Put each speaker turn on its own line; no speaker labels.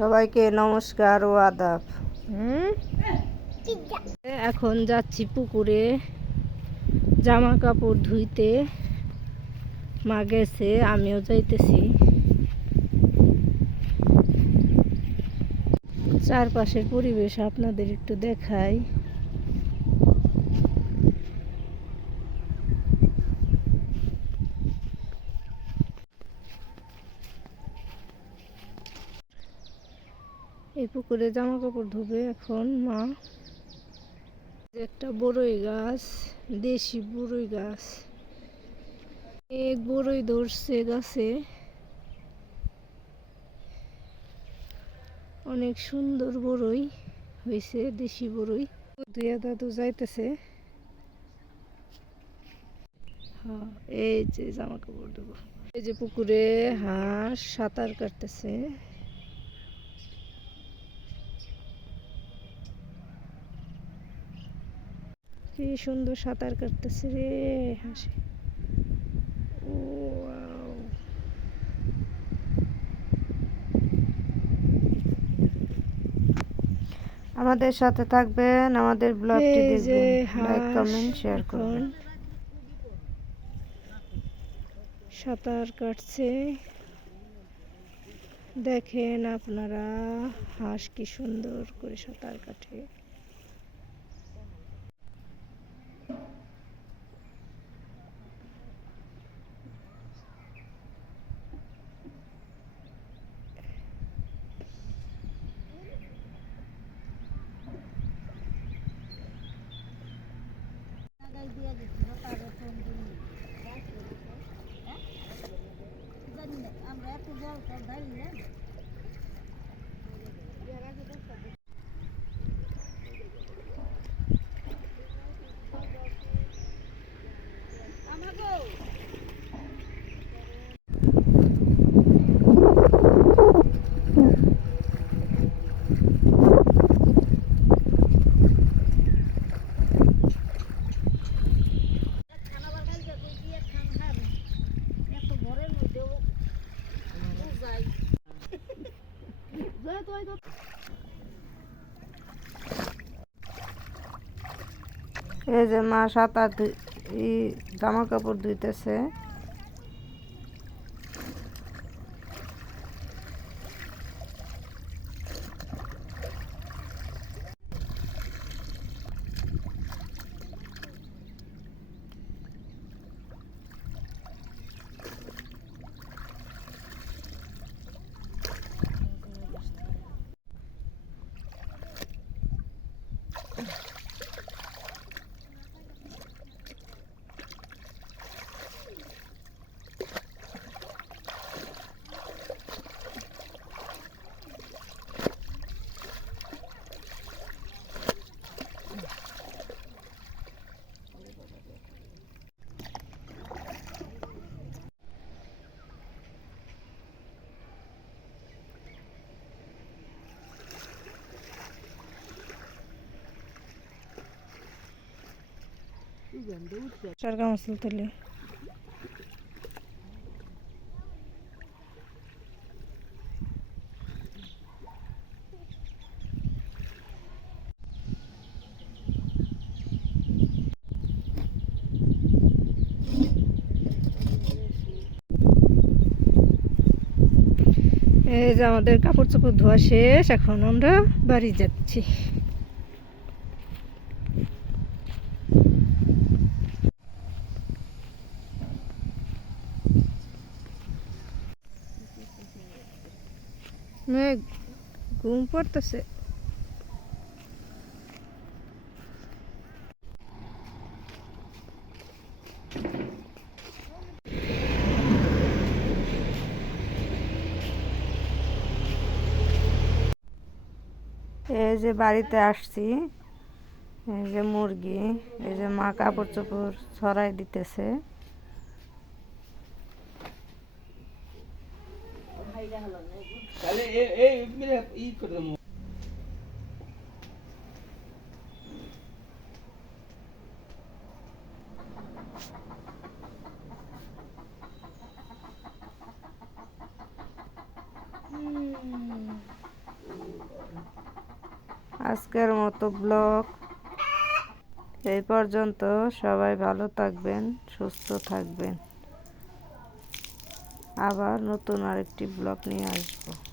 সবাইকে নমস্কার ও আদাব।
এখন যাচ্ছি পুকুরে জামা কাপড় ধুইতে। মা গেছে আমিও যাইতেছি। চারপাশের পরিবেশ আপনাদের একটু দেখাই। এই পুকুরে জামা কাপড় ধুবে এখন মা। একটা বড়ই গাছ, দেশি বড়ই গাছ। এক বড়ই ধরছে গাছে। অনেক সুন্দর বড়ই হয়েছে, দেশি বড়ই। দুয়া দাদু যাইতেছে। হ্যাঁ এই যে জামা কাপড় দেবো এই যে পুকুরে হাঁস সাঁতার কাটতেছে। কি সুন্দর সাঁতার কাটতেছে রে হাসি। ও!
আমাদের সাথে থাকবেন আমাদের ব্লগটি দেখবেন। লাইক কমেন্ট শেয়ার
এখন সাঁতার কাটছে। দেখেন আপনারা হাঁস কি সুন্দর করে সাঁতার কাটে। Sandalye mi?
এই যে মা সাত আট জামা কাপড় ধুইতেছে।
এই যে আমাদের কাপড় চোপড় ধোয়া শেষ এখন আমরা বাড়ি যাচ্ছি। মেঘ, ঘুম পড়তেছে।
এই যে বাড়িতে আসছি, এই যে মুরগি, এই যে মা কাপড় চোপড় ছড়াই দিতেছে। আজকের মতো ব্লগ এই পর্যন্ত। সবাই ভালো থাকবেন সুস্থ থাকবেন। আবার নতুন আরেকটি ব্লগ নিয়ে আসব।